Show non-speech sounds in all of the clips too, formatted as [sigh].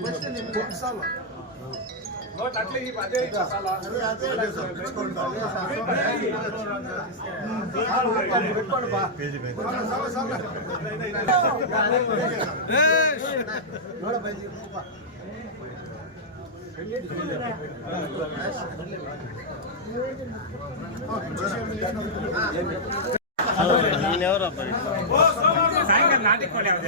Question in the book, Salah. ಸಾಯಂಕಾಲ ನಾಟಿ ಕೋಳಿ ಯಾವ್ದು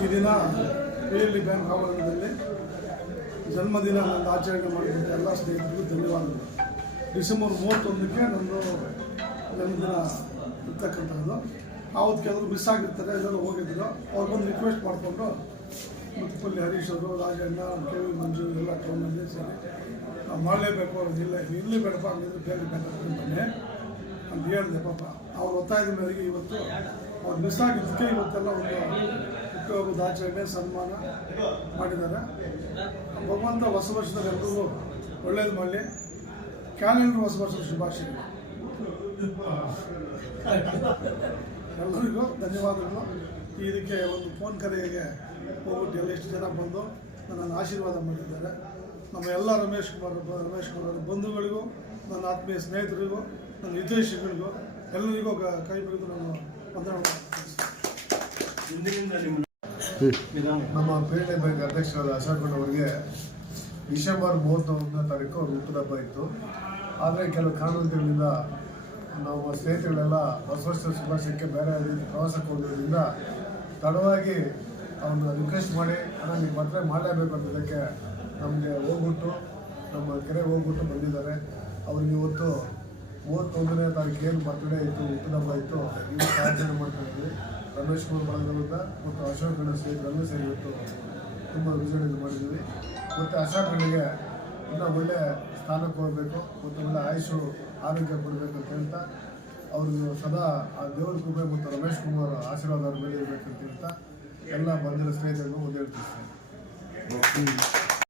ಈ ದಿನ ಬ್ಯಾಂಕ್ ಆವರಣದಲ್ಲಿ ಜನ್ಮದಿನ ನಂದು ಆಚರಣೆ ಮಾಡಿದಂಥ ಎಲ್ಲ ಸ್ನೇಹಿತರಿಗೂ ಧನ್ಯವಾದಗಳು. ಡಿಸೆಂಬರ್ ಮೂವತ್ತೊಂದಕ್ಕೆ ನಮ್ಮ ಜನ್ಮದಿನ ಇರ್ತಕ್ಕಂಥದ್ದು. ಆವತ್ತು ಕೆಲವರು ಮಿಸ್ ಆಗಿರ್ತಾರೆ, ಎಲ್ಲರೂ ಹೋಗಿದ್ರು. ಅವ್ರು ಬಂದು ರಿಕ್ವೆಸ್ಟ್ ಮಾಡಿಕೊಂಡು ಮುತ್ತುಪಲ್ಲಿ ಹರೀಶ್ ಅವರು, ರಾಜಣ್ಣ, ಕೆ ವಿ ಮಂಜು ಎಲ್ಲ ಟೌನಲ್ಲಿ ಸರಿ. ನಾವು ಮಾಡಲೇಬೇಕು, ಅವ್ರು ಇಲ್ಲ, ಇಲ್ಲಿ ಬೇಡಪ್ಪ, ಹಂಗಿದ್ರೆ ಬೇರೆ ಬನ್ನಿ. ಅಂತ ಹೇಳಿದೆ ಪಾಪ. ಅವ್ರು ಒತ್ತಾಯದ ಮೇರೆಗೆ ಇವತ್ತು ಅವ್ರು ಮಿಸ್ ಆಗಿದ್ದಕ್ಕೆ ಇವತ್ತೆಲ್ಲ ಒಂದು ಆಚರಣೆ, ಸನ್ಮಾನ ಮಾಡಿದ್ದಾರೆ. ಭಗವಂತ ಹೊಸ ವರ್ಷದಲ್ಲಿ ಎಲ್ರಿಗೂ ಒಳ್ಳೇದು ಮಾಡಲಿ. ಕ್ಯಾಲೆಂಡರ್ ಹೊಸ ವರ್ಷದ ಶುಭಾಶಯಗಳು. [laughs] ಎಲ್ಲರಿಗೂ ಧನ್ಯವಾದಗಳು. ಇದಕ್ಕೆ ಒಂದು ಫೋನ್ ಕರೆಗೆ ಹೋಗ್ಬಿಟ್ಟು ಎಲ್ಲ ಎಷ್ಟು ಜನ ಬಂದು ನನ್ನನ್ನು ಆಶೀರ್ವಾದ ಮಾಡಿದ್ದಾರೆ. ನಮ್ಮ ಎಲ್ಲ ರಮೇಶ್ ಕುಮಾರ್ ರಮೇಶ್ ಕುಮಾರ್ ಬಂಧುಗಳಿಗೂ, ನನ್ನ ಆತ್ಮೀಯ ಸ್ನೇಹಿತರಿಗೂ, ನನ್ನ ಹಿತೈಷಿಗಳಿಗೂ, ಎಲ್ಲರಿಗೂ ಕೈ ಮುಗಿದು ನಾನು ವಂದನೆ. ನಮ್ಮ ಪೇಟೆ ಬ್ಯಾಂಕ್ ಅಧ್ಯಕ್ಷರಾದ ಅಶೋಕಣ್ಣ ಅವರಿಗೆ ಡಿಸೆಂಬರ್ ಮೂವತ್ತೊಂದನೇ ತಾರೀಕು ಅವ್ರ ಹುಟ್ಟುಹಬ್ಬ ಇತ್ತು. ಆದರೆ ಕೆಲವು ಕಾರಣಗಳಿಂದ ನಮ್ಮ ಸ್ನೇಹಿತರೆಲ್ಲ ಹೊಸ ವರ್ಷದ ಶುಭಾಶಯಕ್ಕೆ ಬೇರೆ ಪ್ರವಾಸಕ್ಕೆ ಹೋಗೋದ್ರಿಂದ ತಡವಾಗಿ ಅವನ್ನ ರಿಕ್ವೆಸ್ಟ್ ಮಾಡಿ ಅಣ್ಣ ನೀವು ಮದುವೆ ಮಾಡಲೇಬೇಕು ಅನ್ನೋದಕ್ಕೆ ನಮಗೆ ಹೋಗ್ಬಿಟ್ಟು, ನಮ್ಮ ಕೆರೆಗೆ ಹೋಗ್ಬಿಟ್ಟು ಬಂದಿದ್ದಾರೆ. ಅವ್ರಿಗೆ ಇವತ್ತು ಮೂವತ್ತೊಂದನೇ ತಾರೀಕು ಏನು ಬರ್ತಡೇ ಇತ್ತು ಹುಟ್ಟಿದಬ್ಬ ಇತ್ತು ಇವತ್ತು ಆಚರಣೆ ಮಾಡ್ತಾ ಇದ್ವಿ ರಮೇಶ್ ಕುಮಾರ್ ಬಳಗದಿಂದ ಮತ್ತು ಅಶೋಕ್ ಗಣ ಸ್ನೇಹಿತರಲ್ಲೂ ಸೇರಿ ಇವತ್ತು ತುಂಬ ವಿಜೃಂಭಣೆ ಮಾಡಿದ್ವಿ ಮತ್ತು ಅಶೋಕನಿಗೆ ಇನ್ನೂ ಒಳ್ಳೆ ಸ್ಥಾನಕ್ಕೆ ಹೋಗಬೇಕು ಮತ್ತು ಒಳ್ಳೆ ಆಯುಷು ಆರೋಗ್ಯ ಕೊಡಬೇಕು ಅಂತ ಹೇಳ್ತಾ ಅವ್ರಿಗೆ ಸದಾ ಆ ದೇವರ ಕೃಪೆ ಮತ್ತು ರಮೇಶ್ ಕುಮಾರ್ ಆಶೀರ್ವಾದ ಮೇಲೆ ಇರಬೇಕಂತ ಹೇಳ್ತಾ ಎಲ್ಲ ಬಂದಿರೋ ಸ್ನೇಹಿತರಿಗೂ ಒಂದು ಹೇಳ್ತೀನಿ